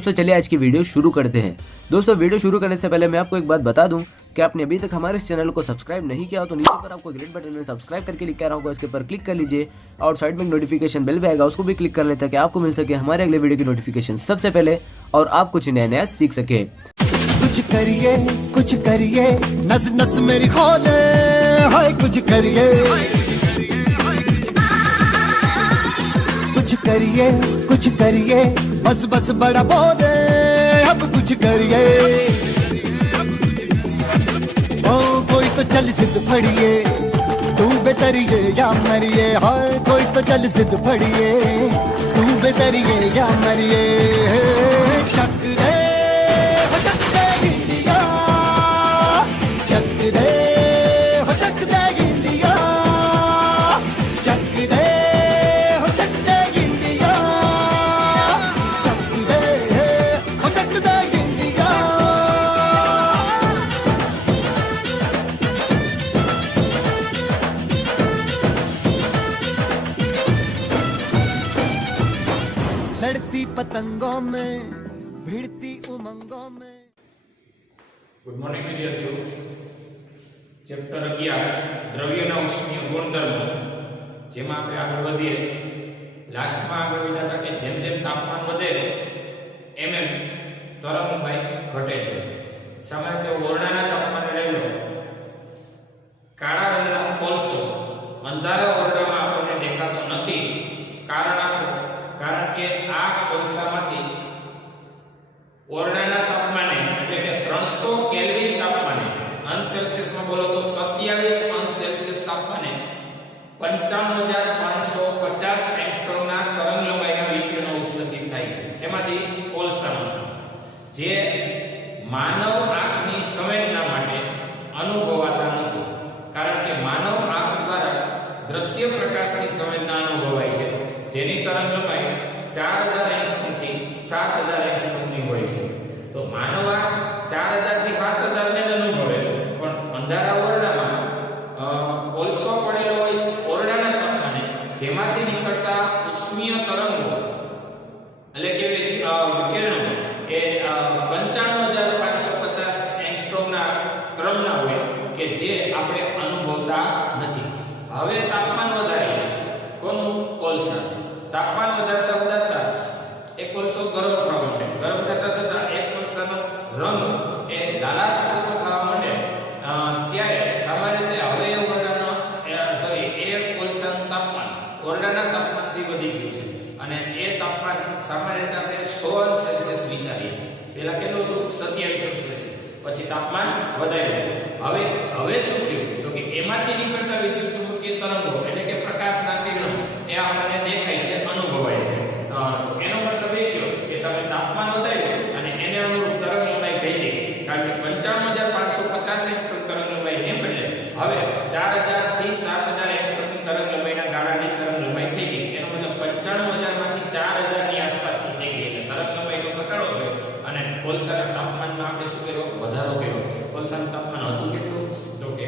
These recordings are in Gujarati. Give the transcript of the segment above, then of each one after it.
दोस्तों चलिए आज की वीडियो शुरू करते हैं। दोस्तों वीडियो शुरू करने से पहले मैं आपको एक बात बता दूं कि आपने अभी तक हमारे इस चैनल को सब्सक्राइब नहीं किया हो तो नीचे पर आपको ग्रीन बटन में सब्सक्राइब करके लिखा रहा होगा, इसके ऊपर क्लिक कर लीजिए और साइड में नोटिफिकेशन बेल भी आएगा, उसको भी क्लिक कर लें ताकि आपको मिल सके हमारे अगले वीडियो की नोटिफिकेशन सबसे पहले और आप कुछ नया नया सीख सके। कुछ करिए नस नस मेरी खोले, हाय कुछ करिए बस बस बड़ा बोले, अब कुछ करिए। ओ कोई तो चल सिद्ध फड़िए, तू बेतरिए या मरिए, हाय कोई तो चल सिद्ध फड़िए, तू बेतरिए या मरिए। शक दे हो शक दे गिंडिया, शक दे हो शक दे गिंडिया, शक दे हो शक दे गिंडिया, शक दे हो शक दे गिंडिया। लड़ती पतंगों में भिड़ती उमंगों में। गुड मॉर्निंग विद्यार्थियों। चैप्टर 11 द्रव्यના ઉષ્મીય ગુણધર્મો, જેમાં આપણે આગળ વધીએ લાસ્ટમાં આગળ વધ્યા હતા કે જેમ જેમ તાપમાન વધે એમ એમ તરંગલંબાઈ ઘટે છે। સામાન્ય રીતે ઓરડાના તાપમાને રહેલો કાળા રંગનો કોલસો અંધારા ઓરડામાં આપણને દેખાતો નથી। કારણ કે આ કોલસામાંથી ઓરડાના તાપમાને એટલે કે 300 કેલ્વિન તાપમાને, અંશ સેલ્સિયસમાં બોલો તો 27 અંશ સેલ્સિયસ તાપમાને 55550 એંગસ્ટ્રોમના તરંગલંબાઈના વિકિરણો ઉત્સર્જિત થાય છે। જેમાંથી કોલસામાંથી, જે માનવ આંખની સંવેદના માટે અનુભવાતા નથી। કારણ કે માનવ આંખ દ્વારા દ્રશ્ય પ્રકાશની સંવેદના અનુભવાય છે, જેની તરંગલંબાઈ 4000 એંગસ્ટ્રોમથી 7000 એંગસ્ટ્રોમની હોય છે। તો માનવ આંખ 4000 થી 7000 ને જ અનુભવે, પણ અંધારા ઓરડામાં કોલસો પડેલો હોય ઓરડાના તાપમાને, જેમાંથી નીકળતા ઉષ્મીય તરંગો એટલે કે વિકિરણો એ 95550 એંગસ્ટ્રોમના ક્રમના હોય કે જે આપણે અનુભવતા નથી। હવે તાપમાન વધારે કોનું? કોલસા। તાપમાન વધારતા વધારતા એ કોલસો ગરમ થવા માંડે, ગરમ થતા થતા એ કોલસાનો રંગ એ લાલાશ થવા માંડે। ત્યારે સામાન્ય રીતે હવે એ કોલસાનું તાપમાન ઓરડાના તાપમાનથી વધી ગયું છે અને એ તાપમાન સામાન્ય રીતે આપણે 100 અંશ સેલ્સિયસ વિચારીએ। પહેલા કેટલું હતું? 27 અંશ સેલ્સિયસ, પછી તાપમાન વધાર્યું। હવે શું થયું તો કે એમાંથી નીકળતા વિદ્યુત ચુંબકીય તરંગો એટલે કે પ્રકાશના કિરણો એ આપણને દેખાય છે, અનુભવાય છે। તો એનો મતલબ એ થયો કે તમે તાપમાન વધાર્યું અને એને અનુરૂપ તરંગલંબાઈ ઘટી, કારણ કે 55550 એંગસ્ટ્રોમ તરંગલંબાઈને બદલે હવે 4000 થી 7000 એંગસ્ટ્રોમની તરંગલંબાઈના ગાળાની તરંગલંબાઈ થઈ ગઈ। એનો મતલબ 95000 માંથી 4000 ની આસપાસની થઈ ગઈ, એટલે તરંગલંબાઈનો ઘટાડો થયો અને કોલસાના તાપમાનમાં આપણે શું કર્યો? વધારો કર્યો। કોલસાનું તાપમાન હતું કેટલું તો કે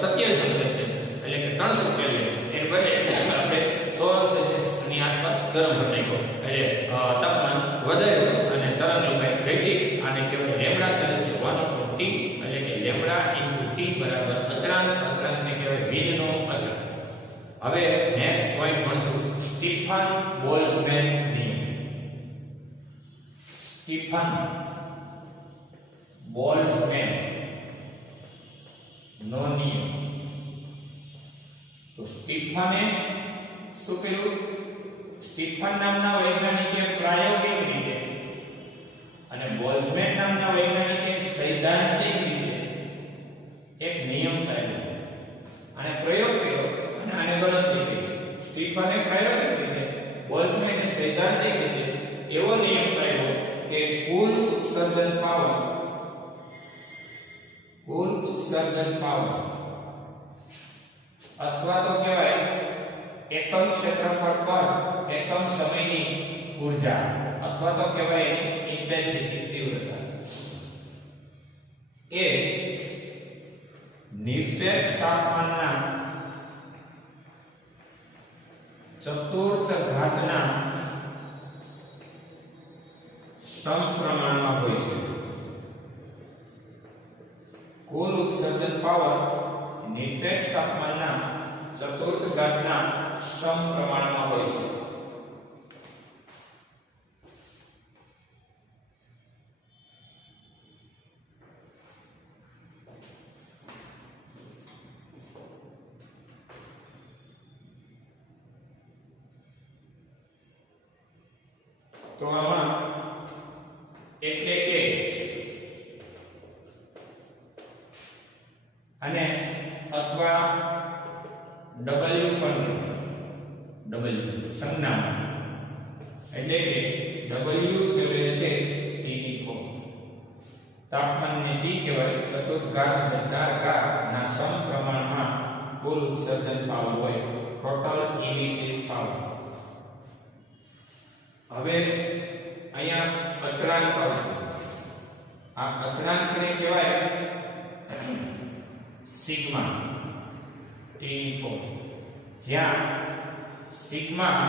27 અંશ સેલ્સિયસ એટલે કે 300 કેલ્વિન, એને બદલે આપણે 100 અંશ સેલ્સિયસની આસપાસ ગરમ કરી નાખ્યો, એટલે તાપમાન વધાર્યું અને તરંગલંબાઈ ઘટી। આને કહેવાય લેમ્બડા ચાલે છે 1/T, એટલે કે લેમ્બડા * T બરાબર અચળાંક। અચળાંકને કહેવાય વીજનો અચળાંક। હવે નેક્સ્ટ પોઈન્ટ ભણશું સ્ટીફન બોલ્ટ્ઝમેન નિયમ। સ્ટીફન બોલ્ટ્ઝમેન નો નિયમ। તો સ્ટીફને શું કર્યું? સ્ટીફન નામના વૈજ્ઞાનિકે પ્રાયોગિક રીતે અને બોલ્ટ્ઝમેન નામના વૈજ્ઞાનિકે સૈદ્ધાંતિક રીતે એક નિયમ કાઢ્યો અને પ્રયોગ કર્યો અને આને ગણતરી કરી। સ્ટીફને પ્રાયોગિક રીતે, બોલ્ટ્ઝમેને સૈદ્ધાંતિક રીતે એવો નિયમ કાઢ્યો કે કુલ ઉત્સર્જન પાવર અથવા તો કહેવાય એકમ ક્ષેત્રફળ પર એકમ સમયની ઊર્જા અથવા તો કહેવાય એની ઇન્ટેન્સિટી, તીવ્રતા, એ નિરપેક્ષ તાપમાનના ચતુર્થ ઘાતના સમપ્રમાણમાં હોય છે. કુલ ઉત્સર્જન પાવર નિરપેક્ષ તાપમાનના ચતુર્થ ઘાતના સમપ્રમાણમાં હોય છે. તો આમાં એટલે કે અને અથવા W પણ W સંજ્ઞામાં એટલે કે W ચલે છે T ની ફોર્મ. તાપમાનને T કહેવાય. ચતુર્થ ઘાત અને 4 ઘાત ના સમપ્રમાણમાં કુલ ઉત્સર્જન પાવર હોય, ટોટલ ઇમિસિવ પાવર. હવે અહીંયા અચળાંક આવશે. આ અચળાંકને કહેવાય સિગ્મા T ની ફોર્મ, જ્યાં સિગ્મા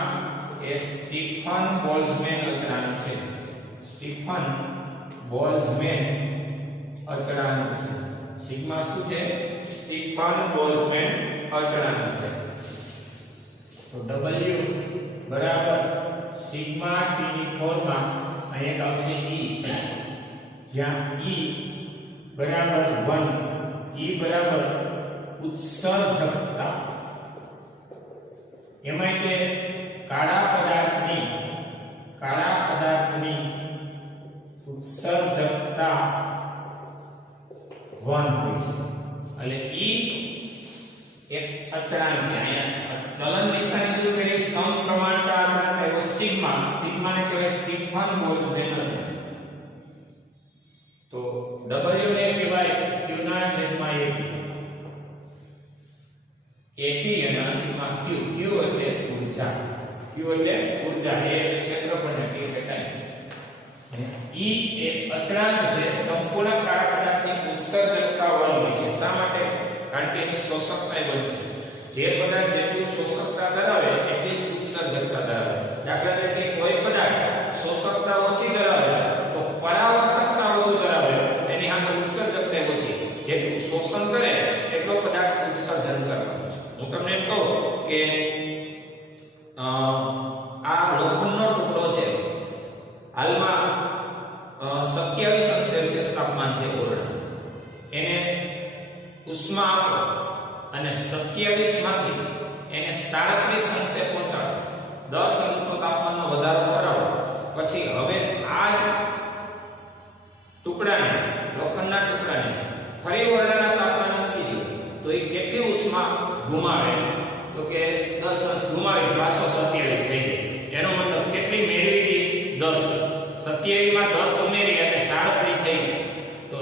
એ સ્ટીફન બોલ્ટ્ઝમેન અચળાંક છે. સ્ટીફન બોલ્ટ્ઝમેન અચળાંક છે. સિગ્મા શું છે? સ્ટીફન બોલ્ટ્ઝમેન અચળાંક છે. તો W બરાબર સિગ્મા T ની ફોર્મમાં અહીંયા આવશે E, જ્યાં E બરાબર 1, E બરાબર ઉત્સર્જકતા. એમાં કે કાળા પદાર્થની ઉત્સર્જકતા 1 હોય છે. એટલે E એક અચળાંક છે. અહીંયા ચલન નિશાની જો કે સમપ્રમાણતા અચળાંક એવો સિગ્મા ને કહેવાય સ્ટીફન બોલ્ટ્ઝમેન અચળાંક. તો W ને કહેવાય Q ના છેદમાં AP. AP અને અંશમાં Q. Q એટલે ઊર્જા. Q એટલે ઊર્જા. એ ક્ષેત્રફળને Q કહેવાય. E એ અચળાંક છે. સંપૂર્ણ કાળા પદાર્થની ઉત્સર્જકતા 1 હોય છે. શા માટે? કારણ કે એની શોષકતા 1 છે. જે પદાર્થ જેટલી શોષકતા ધરાવે એટલી ઉત્સર્જકતા ધરાવે. દાખલા તરીકે કોઈ પદાર્થ શોષકતા ઓછી ધરાવે તો પરાવર્તકતા વધુ ધરાવે, એની સામે ઉત્સર્જકતા ઓછી. જેટલું શોષણ કરે એટલો પદાર્થ ઉત્સર્જન કરવાનો છે. હું તમને એમ કહું કે આ લોખંડનો ટુકડો છે, હાલમાં 27 સેલ્સિયસ તાપમાન છે ઓરડા. એને ઉષ્મા આપો અને 27 માંથી એને 37 અંશે પહોંચાડો, 10 અંશનો તાપમાનનો વધારો કરાવો, પછી હવે આ જ ટુકડાને, લોખંડના ટુકડાને ફરી ઓરડાના તાપમાને મૂકી દો તો એ કેટલી ઉષ્મા ગુમાવે? તો કે 10 અંશ ગુમાવી પાછો 27 થઈ જાય. એનો મતલબ કેટલી મેળવી હતી? 10. 27 માં 10 ઉમેરી અને 37 થઈ ગઈ. તો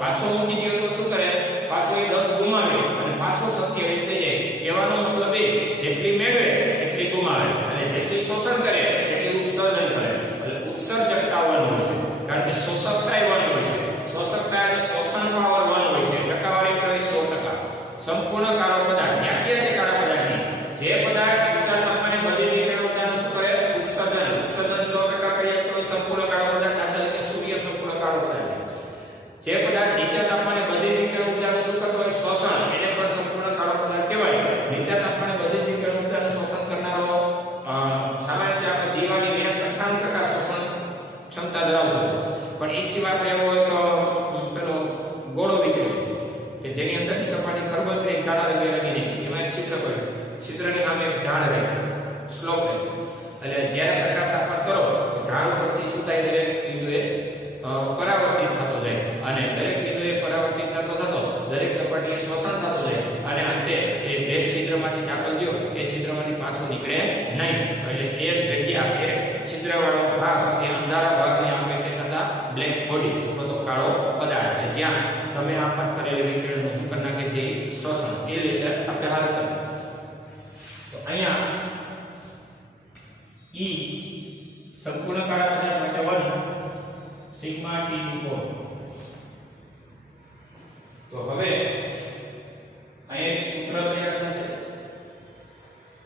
પાછો મૂકી દો તો શું કરે? પાછો એ 10 ગુમાવે અને પાછો 27 થઈ જાય. કહેવાનો મતલબ એ જેટલી મેળવે એટલી ગુમાવે અને જેટલી શોષણ કરે એટલી ઉત્સર્જન કરે. એટલે ઉત્સર્જકતા 1 હોય છે, કારણ કે શોષકતા 1 હોય છે. શોષકતા એટલે શોષણ પાવર 1 હોય છે. ટકાવારી કહેવાય 100%. સંપૂર્ણ કાળો પદાર્થ વ્યાખ્યા છે કાળા પદાર્થની. જે પદાર્થ ઊંચા તાપમાને બધી વિકિરણોત્સર્જન શું કરે? ઉત્સર્જન. ઉત્સર્જન 100% કરીએ તો સંપૂર્ણ કાળો પદાર્થ, દાખલા તરીકે સૂર્ય સંપૂર્ણ કાળો પદાર્થ છે. જે પદાર્થ નીચા તાપમાને બધી વિકિરણોત્સર્જન શું કરતો હોય? શોષણ. એને પણ સંપૂર્ણ કાળો પદાર્થ કહેવાય. નીચા તાપમાને બધી વિકિરણોત્સર્જન શોષણ કરનારો સામાન્ય રીતે આપણે દીવાની 58% શોષણ ક્ષમતા ધરાવતો હોય. પણ એ સિવાય આપણે એવો એક પેલો ગોળો વિચાર કે જેની અંદરની સપાટી ખરબચડી કાળા રંગે રંગીને એમાં એક છિદ્ર પડે, છિદ્રની સામે એક ઢાળ રહે, સ્લોપ રહે. એટલે જ્યારે પ્રકાશ આપત કરો તો ઢાળ ઉપરથી શું થાય? દરેક બિંદુએ પરાવર્તિત થતો જાય અને દરેક બિંદુએ પરાવર્તિત થતો દરેક સપાટીએ શોષણ થતો જાય અને અંતે એ જે છિદ્રમાંથી દાખલ થયો એ છિદ્રમાંથી પાછો નીકળે નહીં. એટલે એક જગ્યા, એક છિદ્રવાળો ભાગ, એ અંધારા ભાગને આપણે કહેતા હતા બ્લેક બોડી અથવા તો કાળો પદાર્થ, જ્યાં તમે આપત કરેલી વિકિરણ કરી નાખે છે શોષણ. એ રીતે આપણે હાલ કરીએ તો અહીંયા E સંપૂર્ણ કાળા પદાર્થ માટે 1 સિગ્મા T ની ફોર્મ. તો હવે અહીં એક સૂત્ર તૈયાર થશે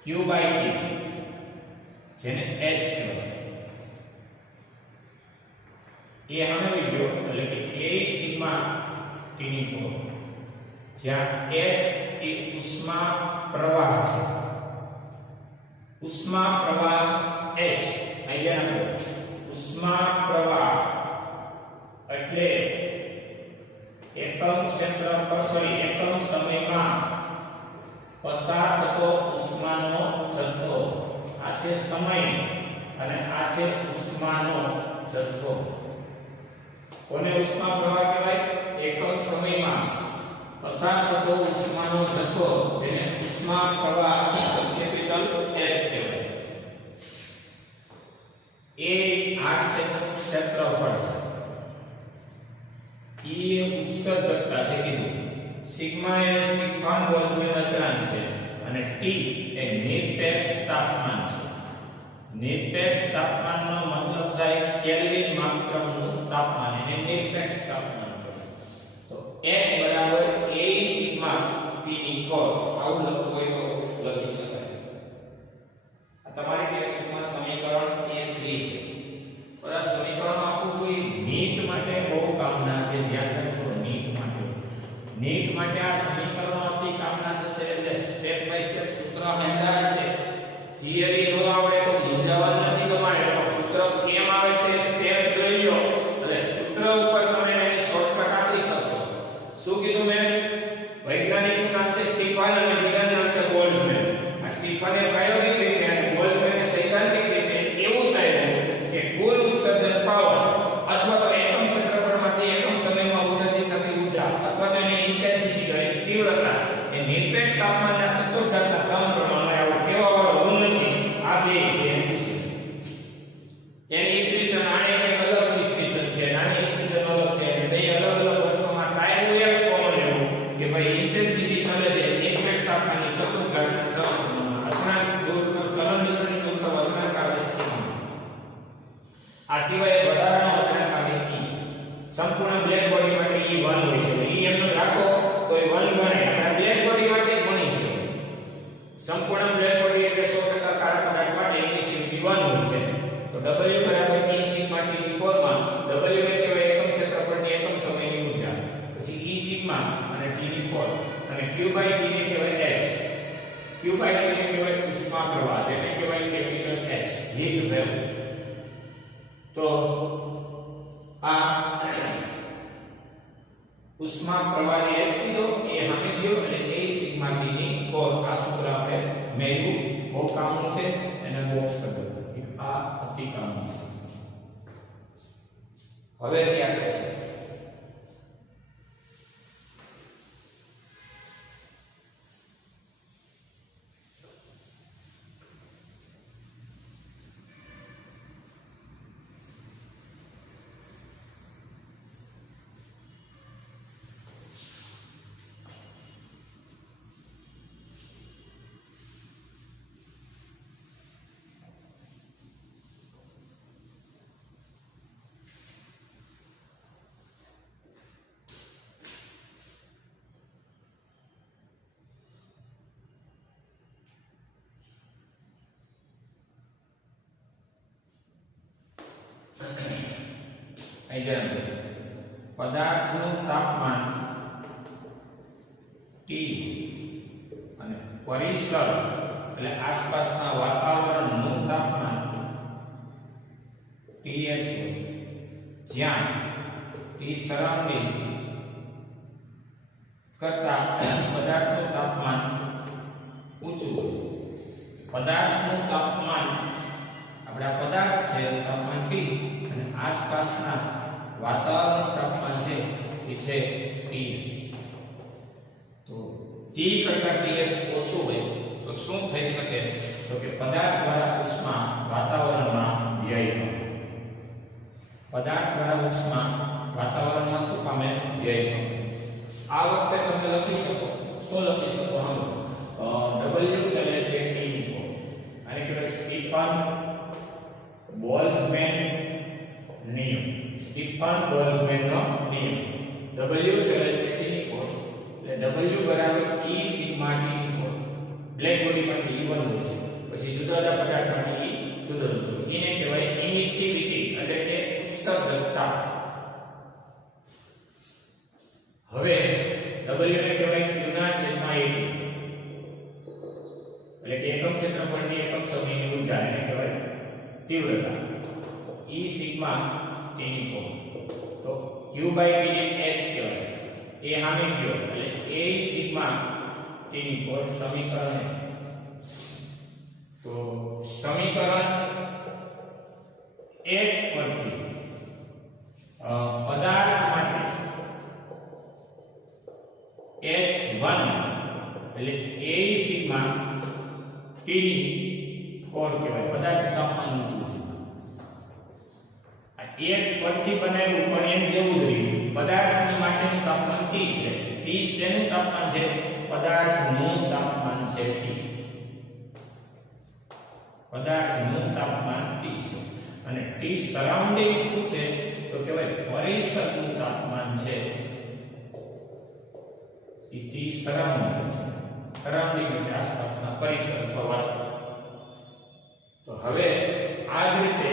Q/T, જેને H કહેવાય. એ હમેવી ગયો એટલે કે A સિગ્મા T ની 4 જ્યાં H એ ઉષ્મા પ્રવાહ છે ઉષ્મા પ્રવાહ H આઈડિયા આપો ઉષ્મા પ્રવાહ એટલે એકમ ક્ષેત્રફળ સોરી એકમ સમયમાં પસાર થતો ઉષ્માનો જથ્થો આ છે સમય અને આ છે ઉષ્માનો જથ્થો કોને ઉષ્મા પ્રવાહ કહેવાય એકમ સમયમાં પસાર થતો ઉષ્માનો જથ્થો જેને ઉષ્મા પ્રવાહ કેપિટલ H કહેવાય એ આ ક્ષેત્રફળ છે એ ઉત્સર્જકતા છે કીધું સિગ્મા એ સ્ટીફન બોલ્ટ્ઝમેન અચળાંક છે અને T એ નિરપેક્ષ તાપમાન છે નિરપેક્ષ તાપમાનનો મતલબ થાય કેલ્વિન માત્રમનું તાપમાન એને નિરપેક્ષ તાપમાન કહેવાય તો H બરાબર A સિગ્મા T ની 4 આવું લખવું હોય તો લખી શકાય આ તમારી ટેક્સ્ટમાં સમીકરણ A3 છે બધા સમીકરણો આપું છું એ નીટ માટે બહુ કામના છે ધ્યાન રાખજો નીટ માટે આ સમીકરણો આપી કામના થશે એટલે સ્ટેપ બાય સ્ટેપ સૂત્ર હેન્ડા હશે થિયરી નો આવડે તો મૂંઝાવન નથી તમારે પણ સૂત્ર કેમ આવે છે સ્ટેપ જોઈ લો એટલે સૂત્ર ઉપર તમે એની શોર્ટકટ આપી શકશો શું કીધું મેં વૈજ્ઞાનિકનું નામ છે સ્ટીફન અને બીજાનું નામ છે બોલ્ટ્ઝમેન આ સ્ટીફને પ્રાયોગિક રીતે અને બોલ્ટ્ઝમેને સૈદ્ધાંતિક રીતે એવું કહ્યું કે કુલ ઉત્સર્જન પાવર અથવા તો એકમ ક્ષેત્રફળમાંથી એકમ સમયમાં ઉત્સર્જિત થતી ઊર્જા અથવા તો એની ઇન્ટેન્સિટી કહેવાય તીવ્રતા એ નિરપેક્ષ તાપમાનના ચતુર્થાંશના સમપ્રમાણમાં આવું કેવા વાળો ગુણ નથી આ બે છે એમ પૂછે એની ઈસવીસન આને કંઈક અલગ ઈસવીસન છે નાની ઈસવીસન અલગ છે અને બે અલગ અલગ વર્ષોમાં કાયદો એક કોમન એવું કે ભાઈ ઇન્ટેન્સિટી થલે છે નિરપેક્ષ તાપમાનની ચતુર્થાંશના સમપ્રમાણમાં અચળાંક દૂર કલમ નિશાની દૂર કરવા અચળાંક આવે સમાન આ સિવાય વધારાનો અચળાંક આવે E સંપૂર્ણ બ્લેક બોડી માટે E 1 હોય છે E એમનો રાખો તો એ 1 ગણાય આપણે બ્લેક બોડી માટે ગણી છે સંપૂર્ણ બ્લેક બોડી એટલે 100% કાળા પદાર્થ માટે એમિસિવિટી 1 હોય છે તો W બરાબર E સિગ્મા T ની 4 માં W ને કહેવાય એકમ ક્ષેત્રફળની એકમ સમયની ઊર્જા પછી E સિગ્મા અને T ની 4 અને Q બાય T ને કહેવાય H Q બાય T ને કહેવાય ઉષ્મા પ્રવાહ જેને કહેવાય કેપિટલ H હીટ વેવ તો આ ઉષ્મા પ્રવાહી H કીધો એ હમે ગયો અને A સિગ્મા T ની 4 આ સૂત્ર આપણે મેળવ્યું બહુ કામનું છે એને બોક્સ કરી દો આ અતિ કામનું છે હવે ત્યાં છે પદાર્થનું તાપમાન T અને પરિસર એટલે આસપાસના વાતાવરણનું તાપમાન Ts જ્યાં T સરાઉન્ડિંગ કરતા પદાર્થનું તાપમાન ઊંચું પદાર્થનું તાપમાન આપણા પદાર્થ છે તાપમાન T અને આસપાસના વાતાવરણ તાપમાન છે એ છે Ts તો T કરતા Ts ઓછું હોય તો શું થઈ શકે તો કે પદાર્થ દ્વારા ઉષ્મા વાતાવરણમાં વ્યય પામે પદાર્થ દ્વારા ઉષ્મા વાતાવરણમાં શું પામે વ્યય પામે આ વખતે તમે લખી શકો શું લખી શકો W ચલે છે T ની 4 આને કહેવાય સ્ટીફન બોલ્ટ્ઝમેન નિયમ સ્ટીફન બોલ્ટ્ઝમેન નો નિયમ W ચલે છે T ની 4 એટલે W બરાબર E સિગ્મા T ની 4 બ્લેક બોડી માટે E1 હોય છે પછી જુદા જુદા પદાર્થ માટે E જુદો જુદો એને કહેવાય એમિસિવિટી એટલે કે ઉત્સર્જકતા W ને કહેવાય Q ના છેદમાં 80 એટલે કે એકમ ક્ષેત્રફળની એકમ સમયની ઊર્જા એને કહેવાય તીવ્રતા E સિગ્મા T ની કોણ તો Q બાય T ને H કહેવાય એ સામે ગયો એટલે A સિગ્મા T ની કોણ સમીકરણ તો સમીકરણ 1 પરથી પદાર્થ માટે H1 એટલે A સિગ્મા T ની 4 કહેવાય પદાર્થ તાપમાનનું સૂચક આ એક પરથી બનાવ્યું પણ એમ જેવું જ રહ્યું પદાર્થની માટેનું તાપમાન T છે T શેનું તાપમાન છે પદાર્થનું તાપમાન છે T પદાર્થનું તાપમાન T છે અને T સરાઉન્ડિંગ શું છે તો કહેવાય પરિસરનું તાપમાન છે T સરાઉન્ડિંગ એટલે આસપાસના પરિસર અથવા વાતાવરણ તો હવે આ જ રીતે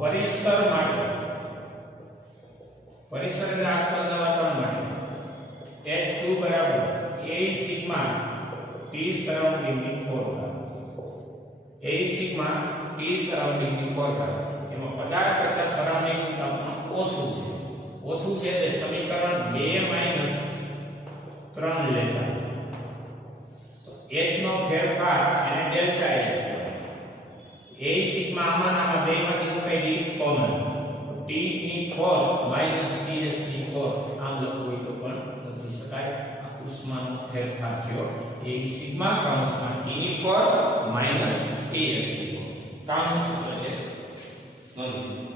પરિસર માટે પરિસર એટલે આસપાસના વાતાવરણ માટે H2 બરાબર A સિગ્મા T સરાઉન્ડિંગ ની 4 A સિગ્મા T સરાઉન્ડિંગ ની 4 એમાં પદાર્થ કરતા સરાઉન્ડિંગ નું તાપમાન ઓછું છે એટલે સમીકરણ 2 - 3 લેતા H નો ફેરફાર એને ડેલ્ટા H A સિગ્મા આમાં બે માંથી ઉપાય ડી કોમન T ની 4 - TS ની 4 આમ લખવું હોય તો પણ લખી શકાય આ ઉષ્માનો ફેરફાર થયો A સિગ્મા કૌંસમાં T ની 4 - TS ની 4 કામનું સૂત્ર છે નોંધ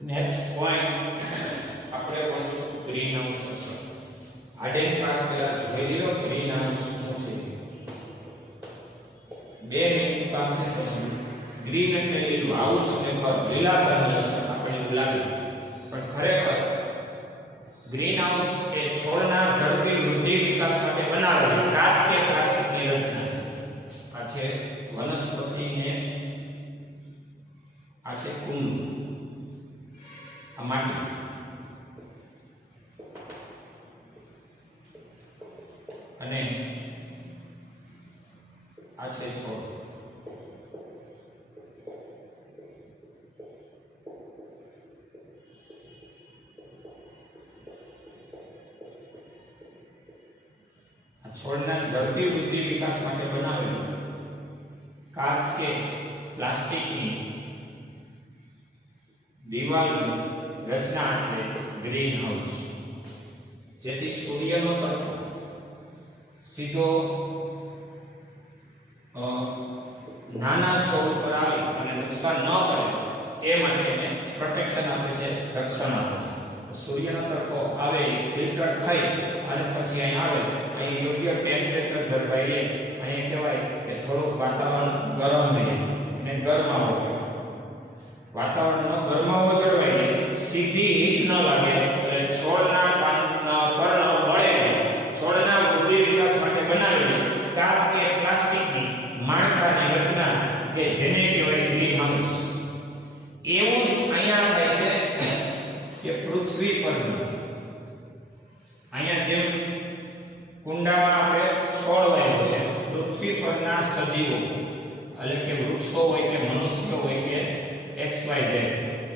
નેક્સ્ટ પોઈન્ટ આપણે ભણશું ગ્રીન હાઉસ અસર આડેન પાસ પેલા જોઈ લો ગ્રીન હાઉસ શું છે 2 મિનિટ કામ છે સમજવું ગ્રીન એટલે લીલું હાઉસ એટલે લીલા કલરની અસર આપણે એવું લાગે પણ ખરેખર ગ્રીન હાઉસ એ છોડના ઝડપી વૃદ્ધિ વિકાસ માટે બનાવેલી કાચ કે પ્લાસ્ટિકની રચના છે આ છે વનસ્પતિને આ છે કુંડ આ માટી અને આ છે છોડ આ છોડના ઝડપી વૃદ્ધિ વિકાસ માટે બનાવેલું કાચ કે પ્લાસ્ટિકની દિવાલની રચના એટલે ગ્રીન હાઉસ જેથી સૂર્યનો તરફ સીધો નાના છોડ ઉપર આવે અને નુકસાન ન કરે એ માટે એને પ્રોટેક્શન આપે છે રક્ષણ આપે છે સૂર્યનો તરફો આવે ફિલ્ટર થઈ અને પછી અહીં આવે અહીં યોગ્ય ટેમ્પરેચર જળવાઈ રહે અહીં કહેવાય કે થોડુંક વાતાવરણ ગરમ રહે એને ગરમાવો વાતાવરણનો ગરમાવો જળવાઈ રહે સીધી હીટ ન લાગે એટલે છોડના પાનના પર્ણ બળે છોડના વૃદ્ધિ વિકાસ માટે બનાવેલી કાચ કે પ્લાસ્ટિકની માળખાની રચના કે જેને કહેવાય ગ્રીન હાઉસ એવું જ અહીંયા થાય છે કે પૃથ્વી પર અહીંયા જેમ કુંડામાં આપણે છોડ વાવ્યો છે પૃથ્વી પરના સજીવો એટલે કે વૃક્ષો હોય કે મનુષ્યો હોય કે XYZ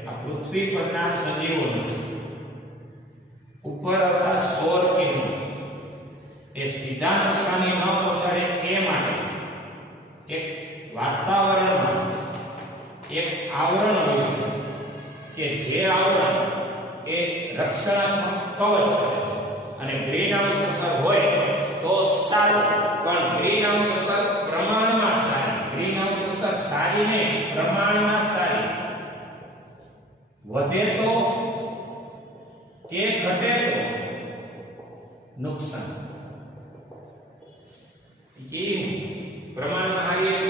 આ પૃથ્વી પરના સજીવોને ઉપર આવતા સૌર કિરણો એ સીધા નુકસાની ન પહોંચાડે એ માટે એક વાતાવરણમાં એક આવરણ હોય છે કે જે આવરણ એ રક્ષણાત્મક કવચ કરે છે અને ગ્રીન હાઉસ અસર હોય તો સારું, પણ ગ્રીન હાઉસ અસર પ્રમાણમાં સારી, ગ્રીન હાઉસ અસર સારી નહીં, પ્રમાણમાં સારી. વધે તો કે ઘટે તો નુકસાન. પ્રમાણમાં સારી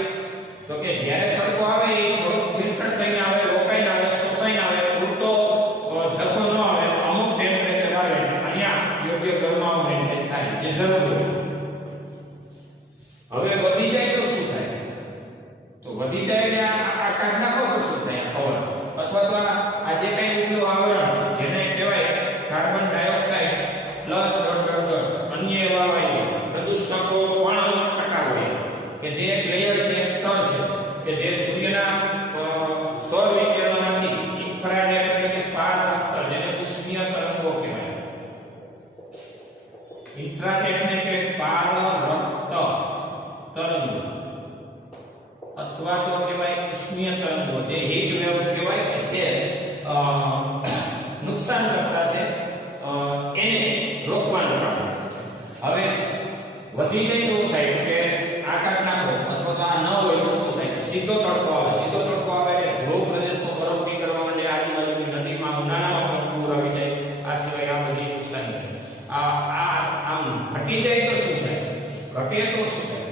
તો કે જ્યારે તડકો આવે એ થોડો ફિલ્ટર થઈને આવે, રોકાઈને આવે, શોષાઈને આવે, પૂરતો જથ્થો ન આવે, અમુક ટેમ્પરેચર આવે, અહીંયા યોગ્ય ગરમાવો મેન્ટેન થાય જે જરૂરી હોય. હવે વધી જાય તો શું થાય? તો વધી જાય એટલે આ કાઢ નાખો તો શું થાય? કવર અથવા તો આ જે કંઈ ઉપલું આવરણ જેને કહેવાય કાર્બન ડાયોક્સાઇડ પ્લસ અન્ય એવા વાયુ પ્રદૂષકો પણ અટકાવે કે જે એક લેયર છે, સ્તર છે કે જે સૂર્યના સૌર વિકિરણોમાંથી ઇન્ફ્રારેડ એટલે કે પારરક્ત જેને ઉષ્મીય તરંગો કહેવાય. ઇન્ફ્રારેડ એટલે કે પારરક્ત તરંગો અથવા તો કહેવાય ઉષ્મીય તરંગો જે હીટ વેવ કહેવાય કે છે નુકસાન કરતા છે એને રોકવાનું કામ કરે છે. હવે વધી જાય તો થાય કે આકાશ નાખો અથવા તો આ ન હોય તો શું થાય? સીધો તડકો આવે, સીધો તડકો આવે એટલે ધ્રુવ પ્રદેશનો બરફ નીકળવા માંડે, આજુબાજુની નદીમાં ઉનાળામાં પણ પૂર આવી જાય. આ સિવાય આ બધી નુકસાન થાય. આમ ઘટી જાય તો શું થાય? ઘટે તો શું થાય?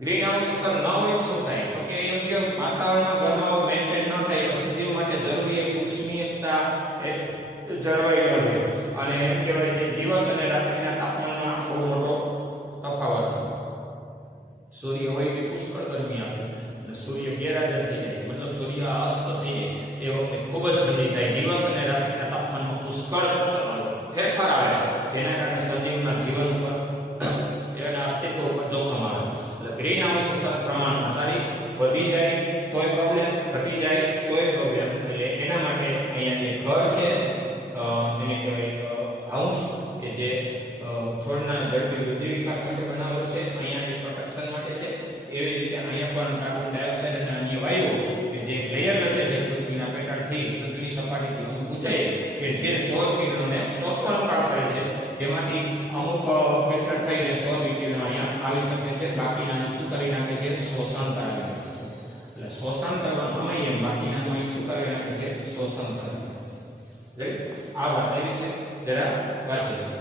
ગ્રીન હાઉસ અસર ન હોય શું થાય? તો કે યોગ્ય વાતાવરણમાં ગરમાવો મેન્ટેન ન થાય તો સજીવ માટે જરૂરી એવી ઉષ્મીયતા જળવાઈ રહે અને એમ કહેવાય કે દિવસ અને રાત્રિના તાપમાનમાં થોડો મોટો તફાવત. સૂર્ય હોય કે પુષ્કળ ગરમી આપે અને સૂર્ય ગેરહાજર થઈ જાય, મતલબ સૂર્ય અસ્ત થઈ જાય એ વખતે ખૂબ જ ઠંડી થાય. દિવસ અને રાત્રિના તાપમાનમાં પુષ્કળ ફેરફાર આવે જેના કારણે સજીવના જીવન ઉપર તેના અસ્તિત્વ ઉપર જોખમ આવે. એટલે ગ્રીન હાઉસ અસર પ્રમાણમાં સારી, વધી જાય તોય પ્રોબ્લેમ, ઘટી જાય તોય પ્રોબ્લેમ. એટલે એના માટે અહીંયા જે ઘર છે એને કહેવાય હાઉસ કે જે છોડના ઝડપી વૃદ્ધિ વિકાસ માટે બનાવેલો છે, અહીંયાની પ્રોટેક્શન માટે છે. એવી રીતે અહીંયા પણ કાર્બન ડાયોક્સાઇડ અને અન્ય વાયુઓ કે જે લેયર રચે છે પૃથ્વીના પેટાળથી, પૃથ્વીની સપાટીથી ઊંચાઈ કે જે સૌર કિરણોને શોષવાનું કામ કરે છે, જેમાંથી અમુક ફિલ્ટર થઈને સૌર વિકિરણો અહીંયા આવી શકે છે. બાકીનાને શું કરી નાખે છે? શોષણ કરી નાખે છે. એટલે શોષણ કરવાનું અહીં બાકીનાનું શું કરી નાખે છે? શોષણ કરે છે. આ વાત એવી છે, જરા વાંચી લેજો.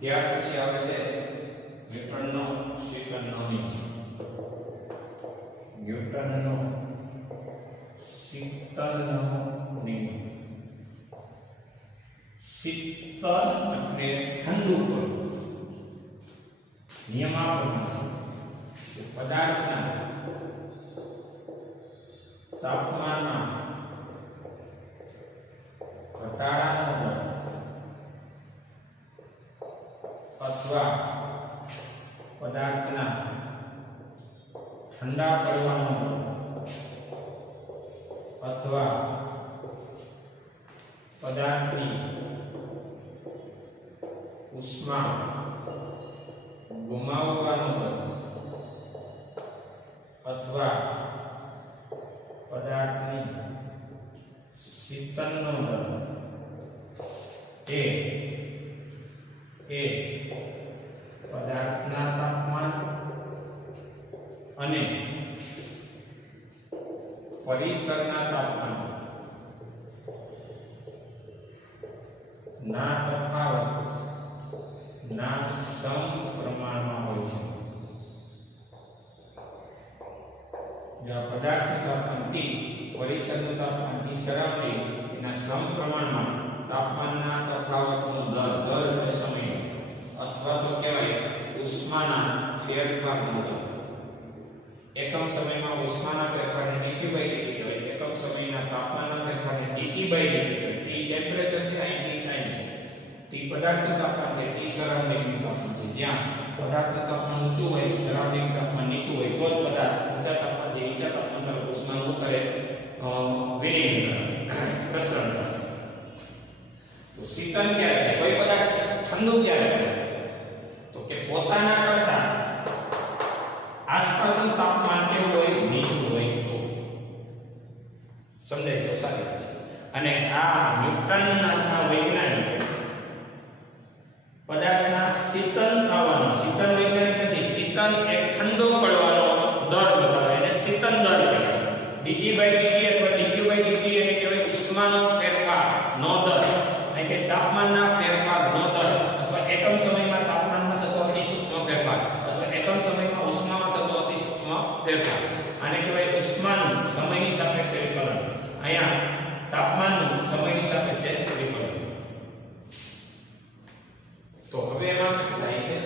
ત્યાર પછી આવે છે ન્યૂટનનો સેકન્ડનો નિયમ. ન્યૂટનનો શીતલનો નિયમ. શીતલ એટલે ઠંડુ કરવું. નિયમ આપણો પદાર્થના તાપમાનમાં ઘટાડાનો દર અથવા પદાર્થના ઠંડા પડવાનો દર અથવા પદાર્થની ઉષ્મા ગુમાવવાનો દર અથવા પદાર્થની શીતલનો દર એ પદાર્થના તાપમાન અને પરિસરના તાપમાન ના તફાવત ના સમપ્રમાણમાં હોય છે. જ્યાં પદાર્થનું તાપમાન T, પરિસરનું તાપમાન T સરાઉન્ડિંગ એના સમપ્રમાણમાં તાપમાનના તફાવતનો દર એટલે સમય અથવા તો કહેવાય ઉષ્માના ફેરફારનો દર. એકમ સમયમાં ઉષ્માના ફેરફારને dq by dt કહેવાય. એકમ સમયના તાપમાનના ફેરફારને dt by dt કહેવાય. T ટેમ્પરેચર છે, અહીં T ટાઈમ છે. T પદાર્થનું તાપમાન છે, T સરાઉન્ડિંગનું તાપમાન છે. જ્યાં પદાર્થનું તાપમાન ઊંચું હોય, સરાઉન્ડિંગ તાપમાન નીચું હોય તો જ પદાર્થ ઊંચા તાપમાનથી નીચા તાપમાન પર ઉષ્મા કરે વિનિમય પ્રસરણ. તો શીતન ક્યારે થાય? કોઈ પદાર્થ ઠંડુ ક્યારે થાય? તો કે પોતાના કરતા આસપાસનું તાપમાન કેવું હોય? નીચું હોય તો. સમજાય તો સારી. અને આ ન્યૂટનના વૈજ્ઞાનિક પદાર્થના શીતન થવાનો, શીતન વૈજ્ઞાનિક નથી, શીતન એ ઠંડો પડવાનો દર બતાવે એને શીતન દર કહેવાય. dT/dt અથવા dQ/dt એને કહેવાય ઉષ્માનો ફેરફારનો દર, એટલે કે તાપમાનના ફેરફારનો દર, અથવા એકમ સમયમાં તાપમાનમાં થતો અતિ સૂક્ષ્મ ફેરફાર, અથવા એકમ સમયમાં ઉષ્મામાં થતો અતિ સૂક્ષ્મ ફેરફાર. આને કહેવાય ઉષ્માનું સમયની સાપેક્ષે વિકલન. અહીંયા તાપમાનનું સમયની સાપેક્ષે વિકલન. તો હવે એમાં શું થાય છે?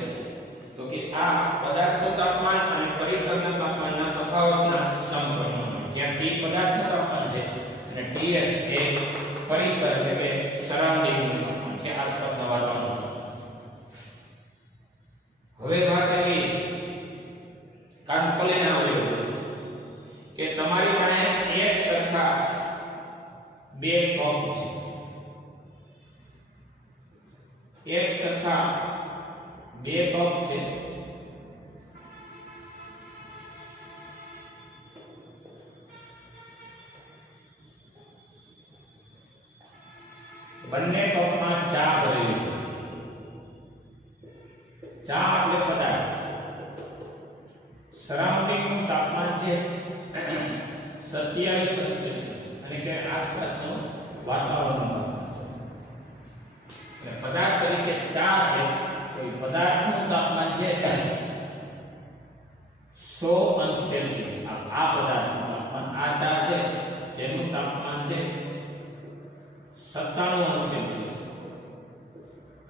તો કે આ પદાર્થનું તાપમાન અને પરિસરના તાપમાનના તફાવતના સમપ્રમાણમાં, જ્યાં T પદાર્થનું તાપમાન છે અને Ts એ પરિસર એટલે કે સરાઉન્ડિંગનું તાપમાન છે, આસપાસના વાતાવરણનું તાપમાન. હવે વાત આવી કાન ખોલીને આવી કે તમારી પાસે એક સરખા બે કપ છે, એક સરખા બે કપ છે, બંને કપમાં ચા ભરેલી છે. ચા એટલે પદાર્થ. સરાઉન્ડિંગનું તાપમાન છે 27 સેલ્સિયસ અને કે આસપાસનું વાતાવરણ. એટલે પદાર્થ તરીકે ચા છે તો એ પદાર્થનું તાપમાન છે 100 અંશ સેલ્સિયસ. આ પદાર્થનું તાપમાન, આ ચા છે જેનું તાપમાન છે 97 અંશ સેલ્સિયસ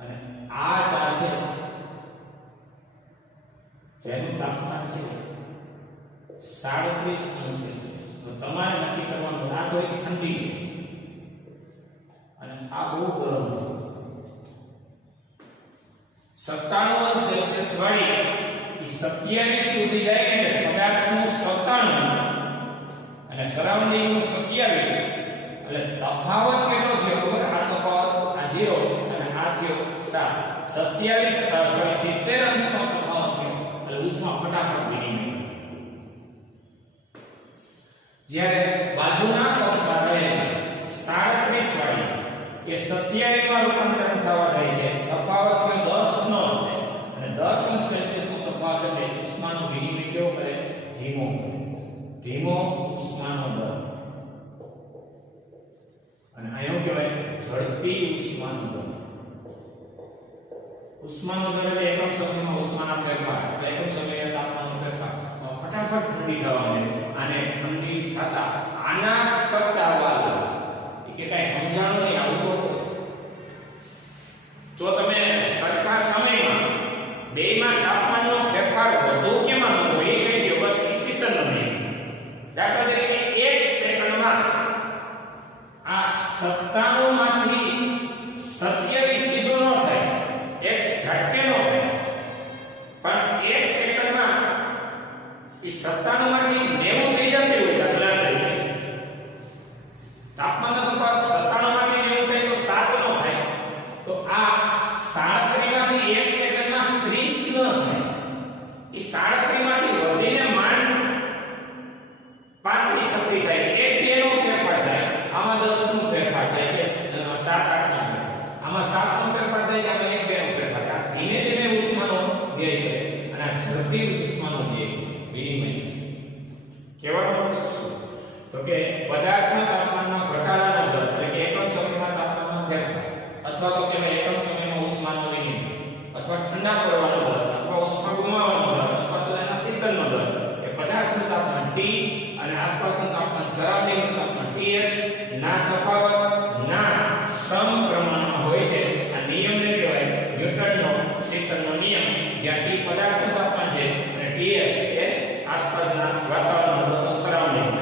અને આ ચા છે જેનું તાપમાન છે 37 અંશ સેલ્સિયસ. તો તમારે નક્કી કરવાનું, આ થોડી ઠંડી છે અને આ બહુ ગરમ છે. 97 અંશ સેલ્સિયસ વાળી 27 સુધી જાય એટલે પદાર્થનું 97 અને સરાઉન્ડિંગનું 27. એટલે તફાવત કેટલો થયો ખબર? આ તફાવત આ 0 અને આ થયો 7. 70 અંશનો તફાવત થયો. એટલે ઉષ્મા ફટાફટ વિનિમય. જ્યારે બાજુના કપમાં રહેલી 37 વાળી એ 27 માં રૂપાંતરણ થવા જાય છે, તફાવત થયો 10 નો અને 10 અંશ સેલ્સિયસનો તફાવત એટલે ઉષ્માનો વિનિમય કેવો કરે? ધીમો. ધીમો ઉષ્માનો દર. અને આયો કહેવાય ઝડપી ઉષ્માનો દર. ઉષ્માનો દર એટલે એકમ સમયમાં ઉષ્માના ફેરફાર, એટલે એકમ સમયે તાપમાનનો ફેરફાર. ફટાફટ ઠંડી થવા માંડે. આને ઠંડી થતા આના કરતા વાર કે કઈ સમજાણું નહીં આવું તો તમે સરખા સમયમાં બેમાં તાપમાનનો ફેરફાર વધુ કેમાં ન હોય એ કહી દો. બસ શીતળનો નિયમ. દાખલા તરીકે 1 સેકન્ડમાં આ 97 માંથી 27 સીધો ન થાય, એક ઝટકે ન થાય, પણ 1 સેકન્ડમાં એ 97 માંથી 90 થઈ જતી હોય. દાખલા તરીકે તાપમાનનો તફાવત 97 માંથી 90 થાય તો 7 નો થાય, તો આ 37 માંથી 1 સેકન્ડમાં 30 નો થાય. એ 37 માંથી વધીને માંડ 5 થી 36 થાય. એક બે નો ફેરફાર થાય. આમાં 10 નો ફેરફાર થાય કે 7 8 નો. આમાં 7 નો ફેરફાર થાય, આમાં 1 2 નો ફેરફાર થાય. ધીમે ધીમે ઉષ્માનો વ્યય કરે અને આ ઝડપી ઉષ્માનો વ્યય વિનિમય. કહેવાનો મતલબ શું? તો કે પદાર્થના તાપમાનમાં ઘટાડાનો દર એટલે કે એકમ સમયમાં તાપમાનમાં ફેરફાર, અથવા તો કે એકમ સમયમાં ઉષ્માનો વિનિમય, અથવા ઠંડા પડવાનો દર, અથવા ઉષ્મા ગુમાવવાનો દર, અથવા તો એના શીતળનો દર એ પદાર્થનું તાપમાન T અને આસપાસનું તાપમાન સરાઉન્ડિંગનું તાપમાન Ts ના તફાવત ના સમપ્રમાણમાં હોય છે. આ નિયમને કહેવાય ન્યૂટનનો શીતળનો નિયમ, જ્યાં T પદાર્થનું તાપમાન છે અને Ts એ આસપાસના વાતાવરણ અથવા surrounding.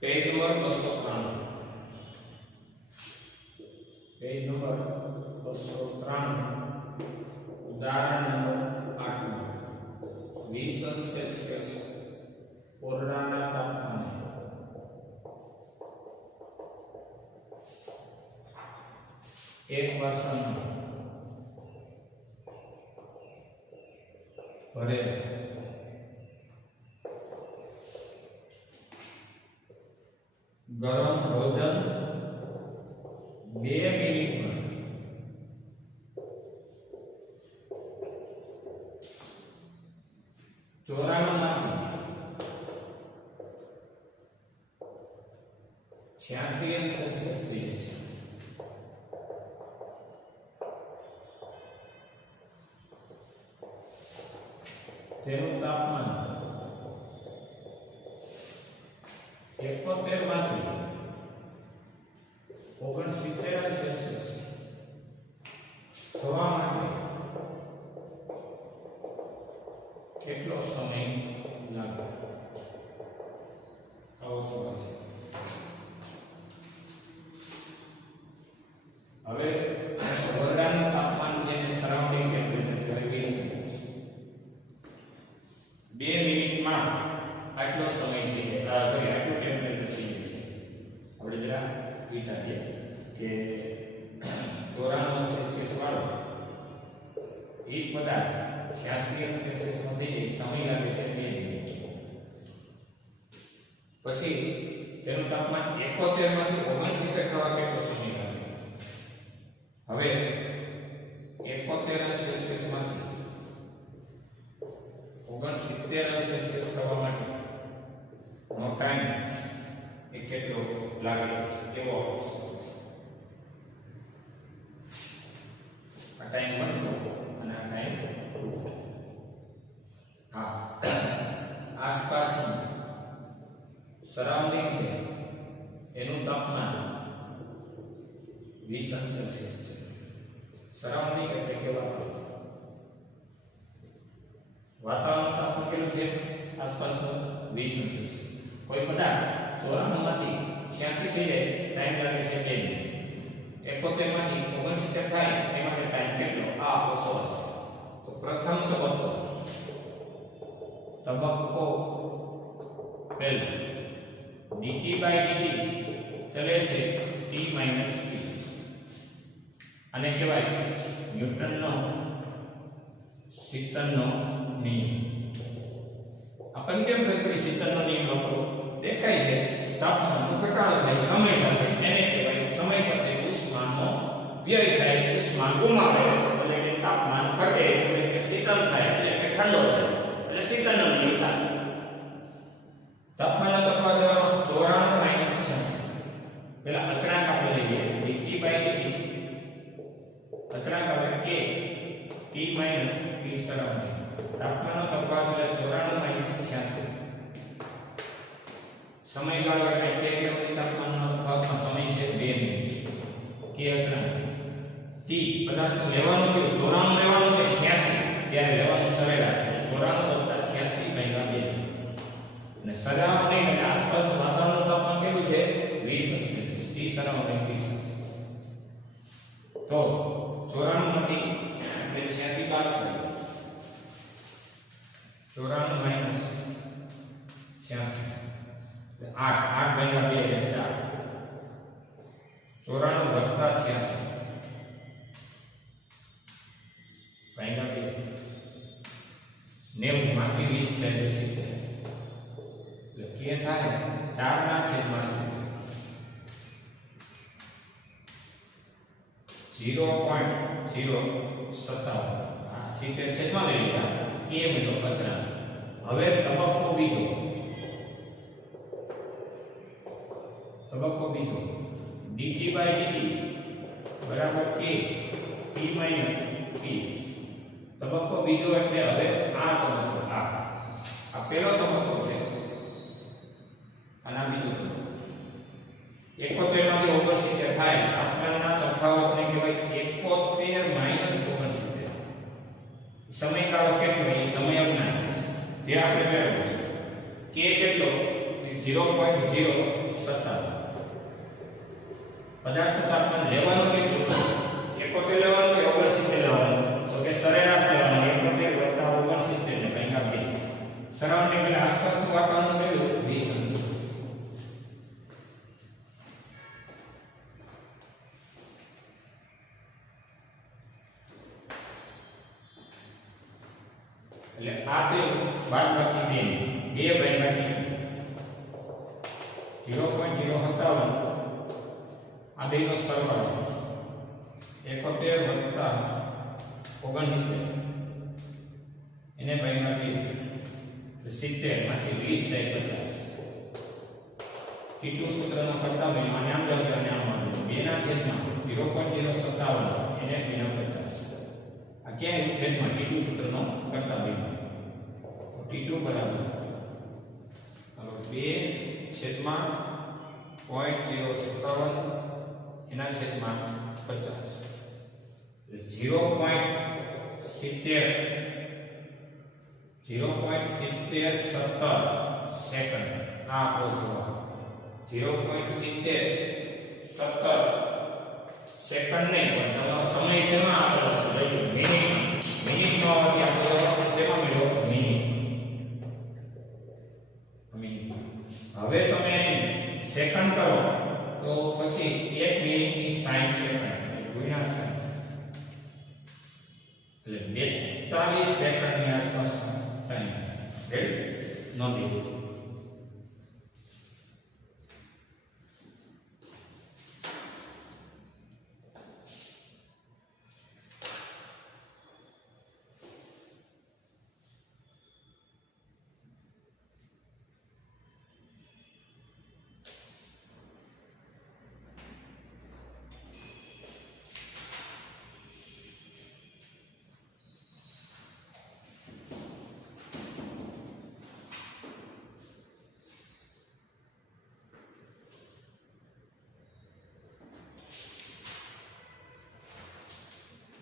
Page number 293 page number 293 ઉદાહરણ નંબર 8 20 સેલ્સિયસ ઓરડાના તાપમાને એક વાસણ ભરે ગરમ ભોજન 2 મિનિટમાં ચોરાણુંમાંથી 86 સેલ્સિયસ થઈ જાય છે. તેનું તાપમાન 71 માંથી 69 સેલ્સિયસ થવા માટે કેટલો સમય લાગે? આવો સવાલ છે. હવે ઓરડાનું તાપમાન છે અને સરાઉન્ડિંગ ટેમ્પરેચર કહેવાય 20 સેલ્સિયસ. 2 મિનિટમાં આટલો સમય થઈ જાય, સોરી આટલું ટેમ્પરેચર થઈ જાય છે. આપણે જરા વિચારીએ કે 94 સેલ્સિયસ વાળો એક પદાર્થ 86 સેલ્સિયસમાં થઈ જાય, સમય લાગે છે 2 મિનિટ. પછી તેનું તાપમાન 71 માંથી 69 થવા કેટલો સમય લાગે? હવે 71 સેલ્સિયસમાંથી 69 સેલ્સિયસ થવા માટે નો ટાઈમ એ કેટલો લાગે કેવો આવશે? આ ટાઈમ 1 અને આ ટાઈમ 2. હા, આસપાસનું સરાઉન્ડિંગ છે એનું તાપમાન 20 સેલ્સિયસ છે. સરાઉન્ડિંગ એટલે કેવા વાતાવરણ તાપમાન કેટલું છે? આસપાસનું 20 સેલ્સિયસ. કોઈ પદાર્થ 94 માંથી 86 થઈ જાય, ટાઈમ લાગે છે 2 મિનિટ. 71 માંથી 69 થાય એ માટે ટાઈમ કેટલો? આ ઓછો છે. તો પ્રથમ તબક્કો પહેલો dt by dt ચલે છે t minus t. અને કહેવાય ન્યૂટનનો શીતલનો નિયમ. આપણને કેમ ખબર પડી શીતલનો નિયમ વાપરો? દેખાય છે તાપમાનનો ઘટાડો થાય સમય સાથે, એને કહેવાય સમય સાથે ઉષ્માનો વ્યય થાય, ઉષ્મા ગુમાવે એટલે કે તાપમાન ઘટે એટલે કે શીતલ થાય એટલે કે ઠંડો થાય એટલે શીતલનો નિયમ થાય. તાપમાનનો તફાવત લેવાનો 94 માઈનસ 86. પેલા અચળાંક આપણે લઈએ dt by dt. અચળાંક આપણે k t minus t surrounding. તાપમાનનો તફાવત એટલે 94 માઈનસ 86. સમયગાળો એટલે કે કેલ્વિન તાપમાનનો તફાવતનો સમય છે 2 મિનિટ. k અચળાંક છે. t પદાર્થનું લેવાનું કે 94 લેવાનું કે 86 ત્યારે લેવાનું સરેરાશ 94 + 86 ભાગ્યા 2. અને સરાઉન્ડિંગ એટલે આસપાસનું વાતાવરણનું તાપમાન કેટલું છે? 20 સેલ્સિયસ. t surrounding 20. તો 94 માંથી આપણે 86 બાદ કરીએ. 94 માઈનસ 86 8 ભાગ્યા 2 એટલે 4. 94 વત્તા 86 ભાગ્યા 2 90 માંથી 20 થાય 70. એટલે કે થાય 4/0.057. આ 70 છેદમાં લઈ લીધા કે મીટો અચળાંક. હવે તબક્કો બીજો dt by dt બરાબર k t minus t. તબક્કો બીજો એટલે હવે આ તબક્કો આ પહેલો તબક્કો છે અને આ બીજો તબક્કો. 71 માંથી 69 થાય તાપમાનના તફાવતને કહેવાય 71 માઈનસ 69. સમયગાળો કેટલો એ સમય અજ્ઞાત છે જે આપણે મેળવ્યો છે. k કેટલો 94 0.057 પદાર્થનું તાપમાન લેવાનું કેટલું 71 લેવાનું કે 69 લેવાનું તો કે સરેરાશ લેવાનું 71 વત્તા 69 ને કંઈક આપી સરાઉન્ડિંગ એટલે આસપાસનું વાતાવરણ કેટલું 20 અંશ એટલે આ થયું બાદબાકી 2 બાદબાકી 0.057 આ બેનો સરવાળો 71 વત્તા 69 એને બાદબાકી 70 માંથી 20 જાય 50 T2 સૂત્રનો કરતા ભાઈ આને આમ લખજો અને આમ લખજો 2 ના છેદમાં 0.057 એને 50 આ ક્યાં છેદમાં T2 સૂત્રનો કરતા ભાઈ T2 બરાબર હવે 2 છેદમાં 0.057 એના છેદમાં 50 0.70 સેકન્ડ આ આપણો જવાબ 0.70 સેકન્ડ નહીં પણ તમારો સમય શેમાં આપેલો છે જોઈએ મિનિટનો આવવાથી આપણો જવાબ શેમાં મળ્યો મિનિટ હવે તમે સેકન્ડ કરો તો પછી 1 મિનિટની 60 સેકન્ડ ગુણ્યા 60 એટલે 42 સેકન્ડની આસપાસ ટાઈમ રેડી નોંધી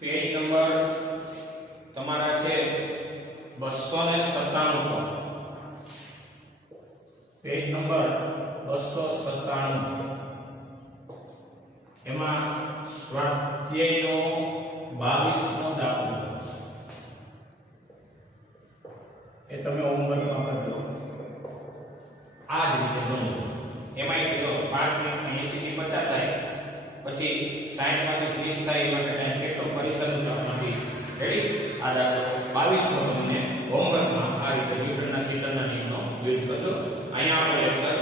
પેજ નંબર તમારા છે 297 પર પેજ નંબર 297 એમાં સ્વાધ્યાયનો 22નો દાખલો એ તમે હોમવર્કમાં કરજો આ જ રીતે ગણો એમાં એક જો 5 મિનિટમાં 80 થી 50 થાય પછી 60 માંથી 30 થાય એ માટે ટાઈમ કેટલો પરિસરનું તાપમાન 20 રેડી આ દાખલો 22 નો તમને હોમવર્કમાં આ રીતે ન્યૂટનના સિદ્ધાંતના નિયમનો યુઝ કરજો અહીંયા આપણે લેક્ચર